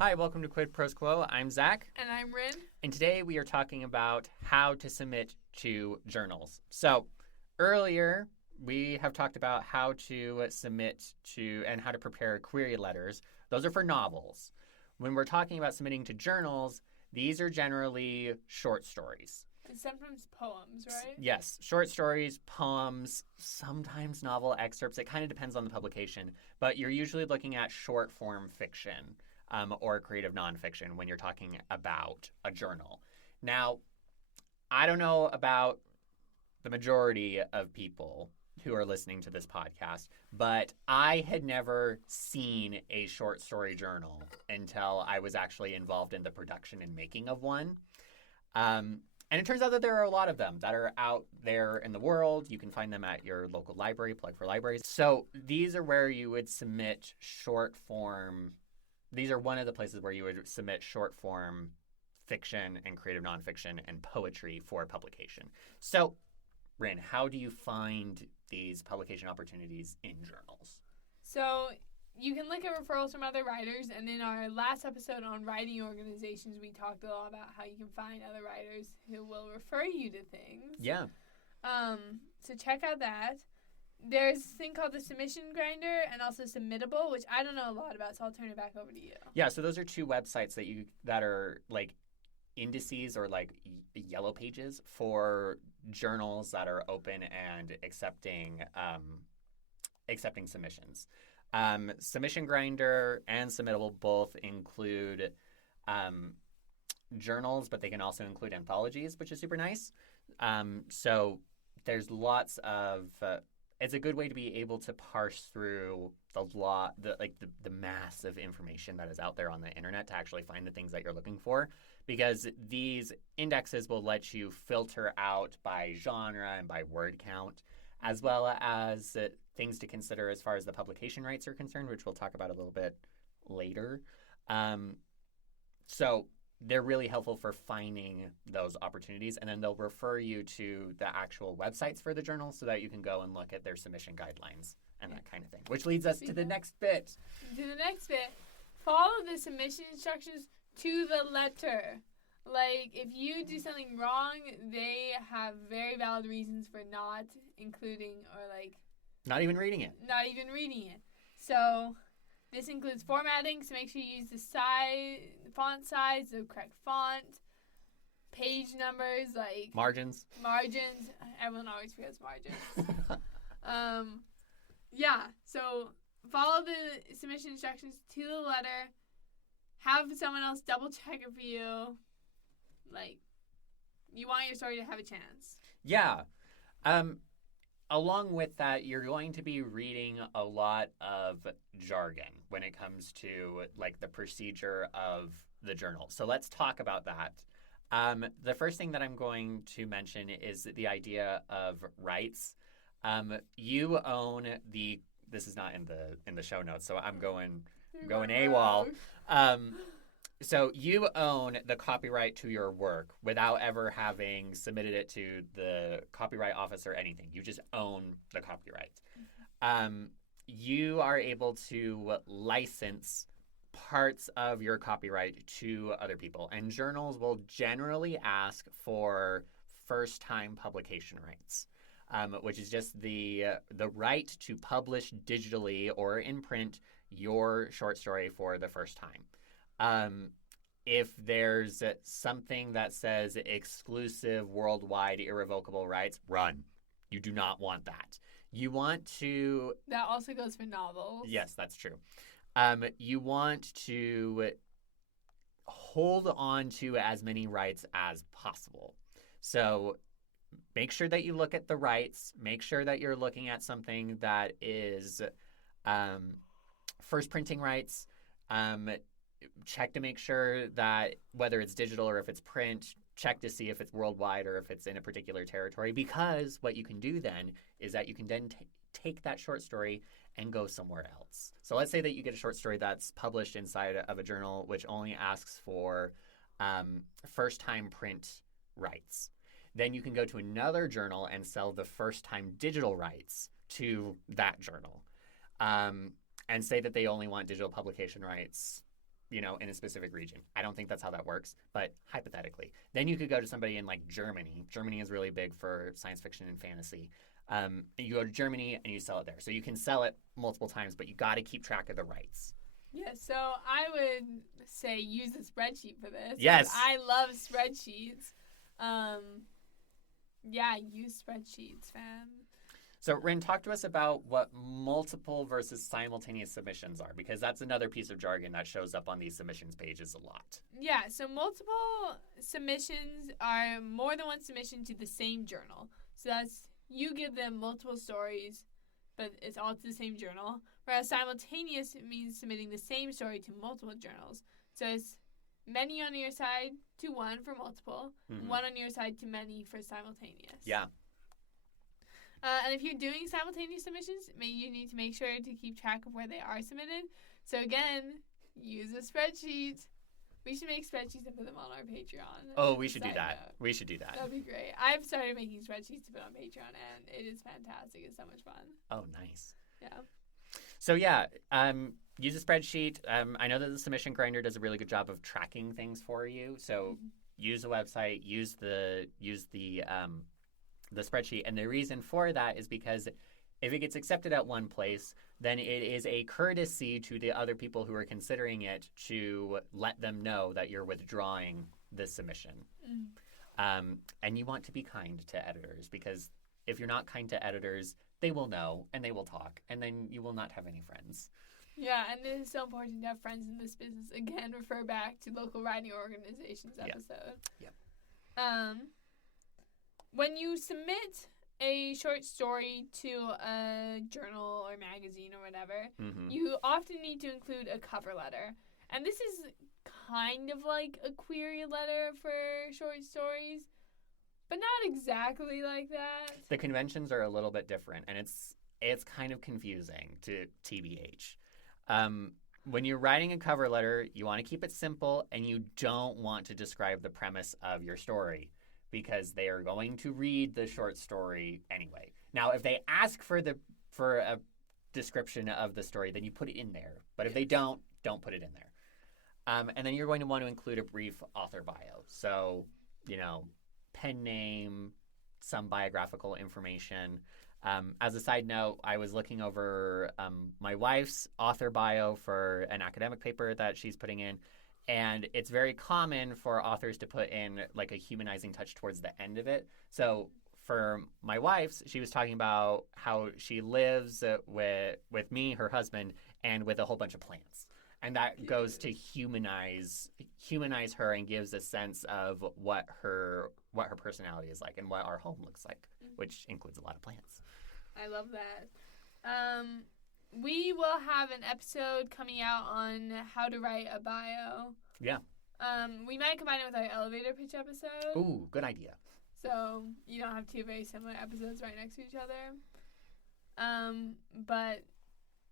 Hi, welcome to Quid Pros Quo. I'm Zac. And I'm Rin. And today we are talking about how to submit to journals. So, earlier we have talked about how to submit to and how to prepare query letters. Those are for novels. When we're talking about submitting to journals, these are generally short stories. And sometimes poems, right? Yes, short stories, poems, sometimes novel excerpts. It kind of depends on the publication, but you're usually looking at short form fiction. Or creative nonfiction when you're talking about a journal. Now, I don't know about the majority of people who are listening to this podcast, but I had never seen a short story journal until I was actually involved in the production and making of one. And it turns out that there are a lot of them that are out there in the world. You can find them at your local library, plug for libraries. So these are where you would submit short form. These are one of the places where you would submit short form fiction and creative nonfiction and poetry for publication. So, Rin, how do you find these publication opportunities in journals? So, you can look at referrals from other writers, and in our last episode on writing organizations, we talked a lot about how you can find other writers who will refer you to things. Yeah. So check out that. There's this thing called the submission grinder and also Submittable, which I don't know a lot about, so I'll turn it back over to you. Yeah, so those are two websites that are like indices or like yellow pages for journals that are open and accepting submissions. Submission Grinder and Submittable both include journals, but they can also include anthologies, which is super nice. So there's lots of it's a good way to be able to parse through the mass of information that is out there on the internet to actually find the things that you're looking for, because these indexes will let you filter out by genre and by word count, as well as things to consider as far as the publication rights are concerned, which we'll talk about a little bit later. So they're really helpful for finding those opportunities, and then they'll refer you to the actual websites for the journal so that you can go and look at their submission guidelines and that kind of thing. Which leads us to the next bit. Follow the submission instructions to the letter. Like, if you do something wrong, they have very valid reasons for not including or, like... Not even reading it. So... this includes formatting, so make sure you use the font size, the correct font, page numbers, like... Margins. Everyone always forgets margins. So follow the submission instructions to the letter. Have someone else double check it for you. Like, you want your story to have a chance. Yeah. Along with that, you're going to be reading a lot of jargon when it comes to like the procedure of the journal. So let's talk about that. The first thing that I'm going to mention is the idea of rights. You own the. This is not in the show notes, so I'm going AWOL. So you own the copyright to your work without ever having submitted it to the copyright office or anything. You just own the copyright. You are able to license parts of your copyright to other people. And journals will generally ask for first-time publication rights, which is just the right to publish digitally or in print your short story for the first time. If there's something that says exclusive, worldwide, irrevocable rights, run. You do not want that. You want to... That also goes for novels. Yes, that's true. You want to hold on to as many rights as possible. So make sure that you look at the rights. Make sure that you're looking at something that is first printing rights. Check to make sure that whether it's digital or if it's print, check to see if it's worldwide or if it's in a particular territory, because what you can do then is that you can then take that short story and go somewhere else. So let's say that you get a short story that's published inside of a journal which only asks for first-time print rights. Then you can go to another journal and sell the first-time digital rights to that journal, and say that they only want digital publication rights in a specific region. I don't think that's how that works, but hypothetically. Then you could go to somebody in like Germany. Germany is really big for science fiction and fantasy. You go to Germany and you sell it there. So you can sell it multiple times, but you got to keep track of the rights. Yeah, so I would say use a spreadsheet for this. Yes. I love spreadsheets. Yeah, use spreadsheets, fam. So, Rin, talk to us about what multiple versus simultaneous submissions are, because that's another piece of jargon that shows up on these submissions pages a lot. Yeah, so multiple submissions are more than one submission to the same journal. So that's you give them multiple stories, but it's all to the same journal. Whereas simultaneous means submitting the same story to multiple journals. So it's many on your side to one for multiple, one on your side to many for simultaneous. Yeah. And if you're doing simultaneous submissions, you need to make sure to keep track of where they are submitted. So again, use a spreadsheet. We should make spreadsheets and put them on our Patreon. Oh, we should do that. Note. We should do that. That'd be great. I've started making spreadsheets to put on Patreon, and it is fantastic. It's so much fun. Oh, nice. Yeah. So yeah, use a spreadsheet. I know that the submission grinder does a really good job of tracking things for you. So use the website, use the spreadsheet, and the reason for that is because if it gets accepted at one place, then it is a courtesy to the other people who are considering it to let them know that you're withdrawing the submission. And you want to be kind to editors, because if you're not kind to editors, they will know and they will talk, and then you will not have any friends. Yeah, and it is so important to have friends in this business. Again, refer back to local writing organizations episode. Yep. When you submit a short story to a journal or magazine or whatever, you often need to include a cover letter. And this is kind of like a query letter for short stories, but not exactly like that. The conventions are a little bit different, and it's kind of confusing to TBH. When you're writing a cover letter, you want to keep it simple, and you don't want to describe the premise of your story, because they are going to read the short story anyway. Now, if they ask for a description of the story, then you put it in there. But if they don't put it in there. And then you're going to want to include a brief author bio. So, pen name, some biographical information. As a side note, I was looking over my wife's author bio for an academic paper that she's putting in. And it's very common for authors to put in like a humanizing touch towards the end of it. So for my wife's, she was talking about how she lives with me, her husband, and with a whole bunch of plants. And that goes to humanize her and gives a sense of what her personality is like and what our home looks like, which includes a lot of plants. I love that. We will have an episode coming out on how to write a bio. Yeah. We might combine it with our elevator pitch episode. Ooh, good idea. So you don't have two very similar episodes right next to each other. But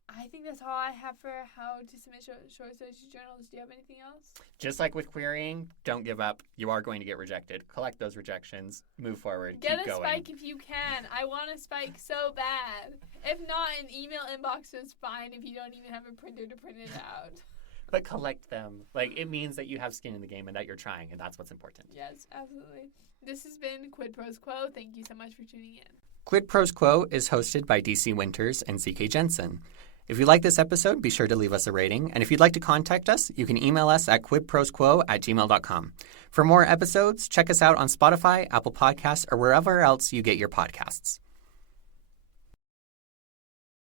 I think that's all I have for how to submit short stories to journals. Do you have anything else? Just like with querying, don't give up. You are going to get rejected. Collect those rejections. Move forward. Get keep a going. spike if you can. I want a spike so bad. If not, an email inbox is fine if you don't even have a printer to print it out. But collect them. It means that you have skin in the game and that you're trying, and that's what's important. Yes, absolutely. This has been Quid Pros Quo. Thank you so much for tuning in. Quid Pros Quo is hosted by DC Winters and CK Jensen. If you like this episode, be sure to leave us a rating. And if you'd like to contact us, you can email us at quidprosquo@gmail.com. For more episodes, check us out on Spotify, Apple Podcasts, or wherever else you get your podcasts.